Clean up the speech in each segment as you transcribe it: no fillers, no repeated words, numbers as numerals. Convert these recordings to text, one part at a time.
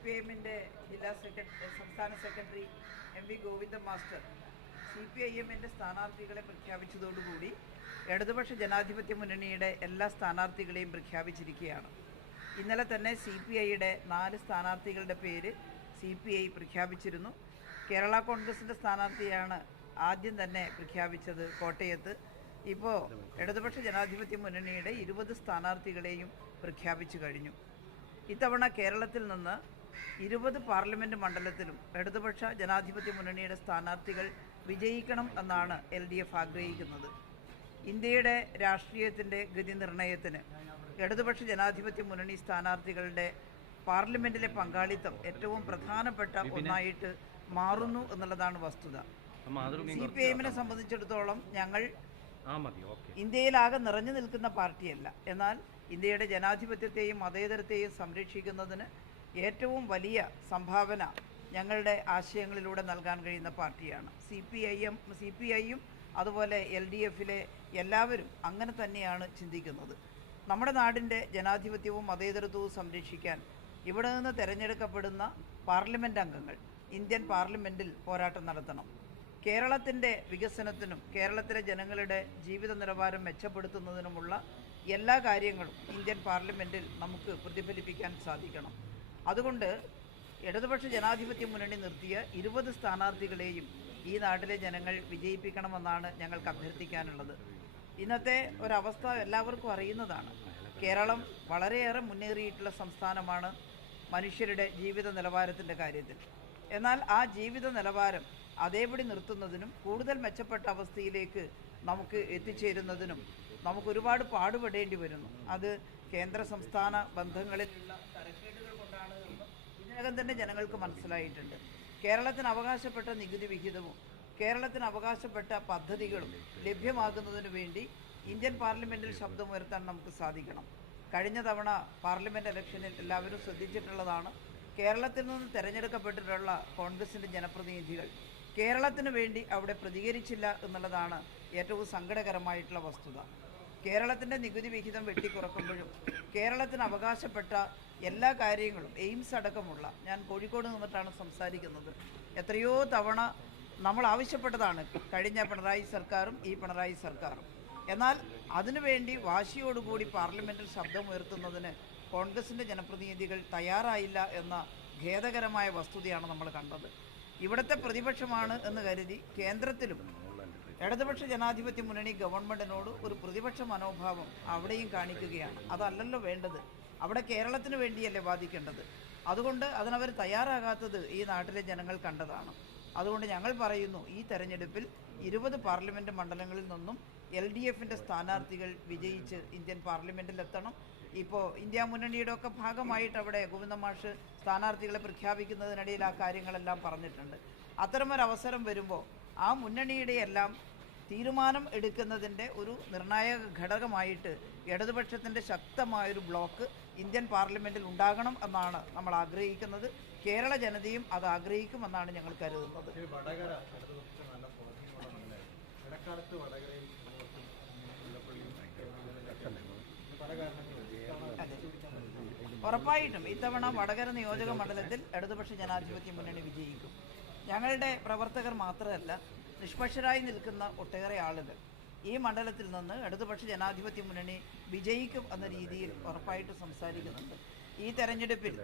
CPIഎമ്മിൻ്റെ സംസ്ഥാന secretary MV Govindan master CPIഎമ്മിൻ്റെ സ്ഥാനാർത്ഥികളെ പ്രഖ്യാപിച്ചതോടുകൂടി ഇടതുപക്ഷ ജനാധിപത്യ മുന്നണിയുടെ എല്ലാ സ്ഥാനാർത്ഥികളെയും പ്രഖ്യാപിച്ചിരിക്കുകയാണ്. ഇന്നലെ തന്നെ CPIയുടെ 4 സ്ഥാനാർത്ഥികളുടെ പേര് CPI പ്രഖ്യാപിച്ചിരുന്നു. കേരള കോൺഗ്രസിൻ്റെ സ്ഥാനാർത്ഥിയാണ് ആദ്യം തന്നെ പ്രഖ്യാപിച്ചത് കോട്ടയത്ത്. ഇപ്പോൾ ഇടതുപക്ഷ ജനാധിപത്യ മുന്നണിയുടെ 20 സ്ഥാനാർത്ഥികളെയും പ്രഖ്യാപിച്ചു കഴിഞ്ഞു. ഇത്തവണ കേരളത്തിൽ നിന്ന് 20 പാർലമെൻറ്റ് മണ്ഡലത്തിലും ഇടതുപക്ഷ ജനാധിപത്യ മുന്നണിയുടെ സ്ഥാനാർത്ഥികൾ വിജയിക്കണം എന്നാണ് LDF ആഗ്രഹിക്കുന്നത്. ഇന്ത്യയുടെ രാഷ്ട്രീയത്തിൻ്റെ ഗതി നിർണയത്തിന് ഇടതുപക്ഷ ജനാധിപത്യ മുന്നണി സ്ഥാനാർത്ഥികളുടെ പാർലമെൻറ്റിലെ പങ്കാളിത്തം ഏറ്റവും പ്രധാനപ്പെട്ട ഒന്നായിട്ട് മാറുന്നു എന്നുള്ളതാണ് വസ്തുത. CPIഎമ്മിനെ സംബന്ധിച്ചിടത്തോളം ഞങ്ങൾ ഇന്ത്യയിലാകെ നിറഞ്ഞു നിൽക്കുന്ന പാർട്ടിയല്ല, എന്നാൽ ഇന്ത്യയുടെ ജനാധിപത്യത്തെയും മതേതരത്തെയും സംരക്ഷിക്കുന്നതിന് ഏറ്റവും വലിയ സംഭാവന ഞങ്ങളുടെ ആശയങ്ങളിലൂടെ നൽകാൻ കഴിയുന്ന പാർട്ടിയാണ്. CPIയും അതുപോലെ LDFിലെ എല്ലാവരും അങ്ങനെ തന്നെയാണ് ചിന്തിക്കുന്നത്. നമ്മുടെ നാടിൻ്റെ ജനാധിപത്യവും മതേതരത്വവും സംരക്ഷിക്കാൻ ഇവിടെ നിന്ന് തിരഞ്ഞെടുക്കപ്പെടുന്ന പാർലമെൻറ്റ് അംഗങ്ങൾ ഇന്ത്യൻ പാർലമെൻറ്റിൽ പോരാട്ടം നടത്തണം. കേരളത്തിൻ്റെ വികസനത്തിനും കേരളത്തിലെ ജനങ്ങളുടെ ജീവിത നിലവാരം മെച്ചപ്പെടുത്തുന്നതിനുമുള്ള എല്ലാ കാര്യങ്ങളും ഇന്ത്യൻ പാർലമെൻറ്റിൽ നമുക്ക് പ്രതിഫലിപ്പിക്കാൻ സാധിക്കണം. അതുകൊണ്ട് ഇടതുപക്ഷ ജനാധിപത്യ മുന്നണി നിർത്തിയ 20 സ്ഥാനാർത്ഥികളെയും ഈ നാട്ടിലെ ജനങ്ങൾ വിജയിപ്പിക്കണമെന്നാണ് ഞങ്ങൾക്ക് അഭ്യർത്ഥിക്കാനുള്ളത്. ഇന്നത്തെ ഒരവസ്ഥ എല്ലാവർക്കും അറിയുന്നതാണ്. കേരളം വളരെയേറെ മുന്നേറിയിട്ടുള്ള സംസ്ഥാനമാണ് മനുഷ്യരുടെ ജീവിത നിലവാരത്തിൻ്റെ കാര്യത്തിൽ. എന്നാൽ ആ ജീവിത നിലവാരം അതേപടി നിർത്തുന്നതിനും കൂടുതൽ മെച്ചപ്പെട്ട അവസ്ഥയിലേക്ക് നമുക്ക് എത്തിച്ചേരുന്നതിനും നമുക്കൊരുപാട് പാടുപെടേണ്ടി വരുന്നു. അത് കേന്ദ്ര സംസ്ഥാന ബന്ധങ്ങളിലുള്ള തരക്കേടുകൾ കൊണ്ടാണ് എന്ന് ഇതിനകം തന്നെ ജനങ്ങൾക്ക് മനസ്സിലായിട്ടുണ്ട്. കേരളത്തിന് അവകാശപ്പെട്ട നികുതി വിഹിതവും കേരളത്തിന് അവകാശപ്പെട്ട പദ്ധതികളും ലഭ്യമാകുന്നതിന് വേണ്ടി ഇന്ത്യൻ പാർലമെൻറ്റിൽ ശബ്ദമുയർത്താൻ നമുക്ക് സാധിക്കണം. കഴിഞ്ഞ തവണ പാർലമെൻറ്റ് ഇലക്ഷനിൽ എല്ലാവരും ശ്രദ്ധിച്ചിട്ടുള്ളതാണ്. കേരളത്തിൽ നിന്ന് തിരഞ്ഞെടുക്കപ്പെട്ടിട്ടുള്ള കോൺഗ്രസിൻ്റെ ജനപ്രതിനിധികൾ കേരളത്തിന് വേണ്ടി അവിടെ പ്രതികരിച്ചില്ല എന്നുള്ളതാണ് ഏറ്റവും സങ്കടകരമായിട്ടുള്ള വസ്തുത. കേരളത്തിൻ്റെ നികുതി വിഹിതം വെട്ടിക്കുറക്കുമ്പോഴും കേരളത്തിന് അവകാശപ്പെട്ട എല്ലാ കാര്യങ്ങളും എയിംസ് അടക്കമുള്ള, ഞാൻ കോഴിക്കോട് നിന്നിട്ടാണ് സംസാരിക്കുന്നത്, എത്രയോ തവണ നമ്മൾ ആവശ്യപ്പെട്ടതാണ് കഴിഞ്ഞ പിണറായി സർക്കാരും ഈ പിണറായി സർക്കാരും. എന്നാൽ അതിനുവേണ്ടി വാശിയോടുകൂടി പാർലമെൻറ്റിൽ ശബ്ദമുയർത്തുന്നതിന് കോൺഗ്രസിൻ്റെ ജനപ്രതിനിധികൾ തയ്യാറായില്ല എന്ന ഖേദകരമായ വസ്തുതയാണ് നമ്മൾ കണ്ടത്. ഇവിടുത്തെ പ്രതിപക്ഷമാണ് എന്ന് കരുതി കേന്ദ്രത്തിലും ഇടതുപക്ഷ ജനാധിപത്യ മുന്നണി ഗവൺമെൻറ്റിനോട് ഒരു പ്രതിപക്ഷ മനോഭാവം അവിടെയും കാണിക്കുകയാണ്. അതല്ലല്ലോ വേണ്ടത്. അവിടെ കേരളത്തിന് വേണ്ടിയല്ലേ വാദിക്കേണ്ടത്. അതുകൊണ്ട് അതിനവർ തയ്യാറാകാത്തത് ഈ നാട്ടിലെ ജനങ്ങൾ കണ്ടതാണ്. അതുകൊണ്ട് ഞങ്ങൾ പറയുന്നു, ഈ തെരഞ്ഞെടുപ്പിൽ 20 പാർലമെൻറ്റ് മണ്ഡലങ്ങളിൽ നിന്നും LDFിൻ്റെ സ്ഥാനാർത്ഥികൾ വിജയിച്ച് ഇന്ത്യൻ പാർലമെൻറ്റിലെത്തണം. ഇപ്പോൾ ഇന്ത്യ മുന്നണിയുടെ ഒക്കെ ഭാഗമായിട്ട് അവിടെ ഗോവിന്ദൻ മാഷ് സ്ഥാനാർത്ഥികളെ പ്രഖ്യാപിക്കുന്നതിനിടയിൽ ആ കാര്യങ്ങളെല്ലാം പറഞ്ഞിട്ടുണ്ട്. അത്തരമൊരവസരം വരുമ്പോൾ ആ മുന്നണിയുടെ എല്ലാം തീരുമാനം എടുക്കുന്നതിൻ്റെ ഒരു നിർണായക ഘടകമായിട്ട് ഇടതുപക്ഷത്തിൻ്റെ ശക്തമായൊരു ബ്ലോക്ക് ഇന്ത്യൻ പാർലമെൻറ്റിൽ ഉണ്ടാകണം എന്നാണ് നമ്മൾ ആഗ്രഹിക്കുന്നത്. കേരള ജനതയും അത് ആഗ്രഹിക്കുമെന്നാണ് ഞങ്ങൾ കരുതുന്നത്. ഉറപ്പായിട്ടും ഇത്തവണ വടകര നിയോജക മണ്ഡലത്തിൽ ഇടതുപക്ഷ ജനാധിപത്യ മുന്നണി വിജയിക്കും. ഞങ്ങളുടെ പ്രവർത്തകർ മാത്രമല്ല, നിഷ്പക്ഷരായി നിൽക്കുന്ന ഒട്ടേറെ ആളുകൾ ഈ മണ്ഡലത്തിൽ നിന്ന് ഇടതുപക്ഷ ജനാധിപത്യ മുന്നണി വിജയിക്കും എന്ന രീതിയിൽ ഉറപ്പായിട്ട് സംസാരിക്കുന്നുണ്ട്. ഈ തെരഞ്ഞെടുപ്പിൽ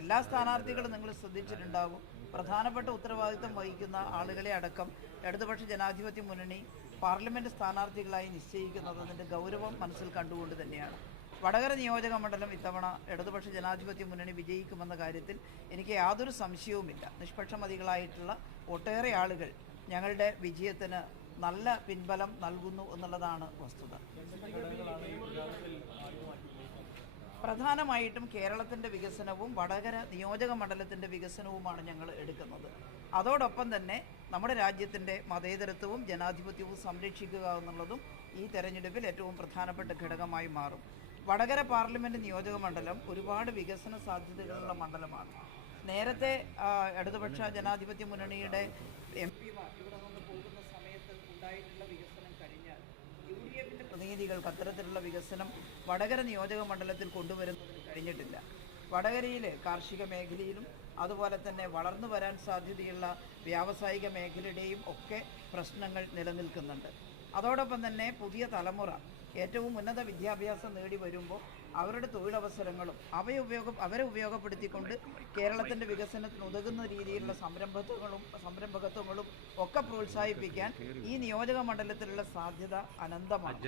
എല്ലാ സ്ഥാനാർത്ഥികളും നിങ്ങൾ ശ്രദ്ധിച്ചിട്ടുണ്ടാകും. പ്രധാനപ്പെട്ട ഉത്തരവാദിത്തം വഹിക്കുന്ന ആളുകളെ അടക്കം ഇടതുപക്ഷ ജനാധിപത്യ മുന്നണി പാർലമെൻറ്റ് സ്ഥാനാർത്ഥികളായി നിശ്ചയിക്കുന്നത് അതിൻ്റെ ഗൗരവം മനസ്സിൽ കണ്ടുകൊണ്ട് തന്നെയാണ്. വടകര നിയോജക മണ്ഡലം ഇത്തവണ ഇടതുപക്ഷ ജനാധിപത്യ മുന്നണി വിജയിക്കുമെന്ന കാര്യത്തിൽ എനിക്ക് യാതൊരു സംശയവുമില്ല. നിഷ്പക്ഷമതികളായിട്ടുള്ള ഒട്ടേറെ ആളുകൾ ഞങ്ങളുടെ വിജയത്തിന് നല്ല പിൻബലം നൽകുന്നു എന്നുള്ളതാണ് വസ്തുത. പ്രധാനമായിട്ടും കേരളത്തിൻ്റെ വികസനവും വടകര നിയോജക മണ്ഡലത്തിൻ്റെ വികസനവുമാണ് ഞങ്ങൾ എടുക്കുന്നത്. അതോടൊപ്പം തന്നെ നമ്മുടെ രാജ്യത്തിൻ്റെ മതേതരത്വവും ജനാധിപത്യവും സംരക്ഷിക്കുക എന്നുള്ളതും ഈ തെരഞ്ഞെടുപ്പിൽ ഏറ്റവും പ്രധാനപ്പെട്ട ഘടകമായി മാറും. വടകര പാർലമെൻറ്റ് നിയോജക മണ്ഡലം ഒരുപാട് വികസന സാധ്യതകളുള്ള മണ്ഡലമാണ്. നേരത്തെ ഇടതുപക്ഷ ജനാധിപത്യ മുന്നണിയുടെ MP-മാർ ഇവിടെ നിന്ന് പോകുന്ന സമയത്ത് ഉണ്ടായിട്ടുള്ള വികസനം കഴിഞ്ഞാൽ UDFിൻ്റെ പ്രതിനിധികൾക്ക് അത്തരത്തിലുള്ള വികസനം വടകര നിയോജക മണ്ഡലത്തിൽ കൊണ്ടുവരുന്നതിന് കഴിഞ്ഞിട്ടില്ല. വടകരയിൽ കാർഷിക മേഖലയിലും അതുപോലെ തന്നെ വളർന്നു വരാൻ സാധ്യതയുള്ള വ്യാവസായിക മേഖലയുടെയും ഒക്കെ പ്രശ്നങ്ങൾ നിലനിൽക്കുന്നുണ്ട്. അതോടൊപ്പം തന്നെ പുതിയ തലമുറ ഏറ്റവും ഉന്നത വിദ്യാഭ്യാസം നേടി വരുമ്പോൾ അവരുടെ തൊഴിലവസരങ്ങളും അവരെ ഉപയോഗപ്പെടുത്തിക്കൊണ്ട് കേരളത്തിൻ്റെ വികസനത്തിന് ഉതകുന്ന രീതിയിലുള്ള സംരംഭകത്വങ്ങളും ഒക്കെ പ്രോത്സാഹിപ്പിക്കാൻ ഈ നിയോജക മണ്ഡലത്തിലുള്ള സാധ്യത അനന്തമാണ്.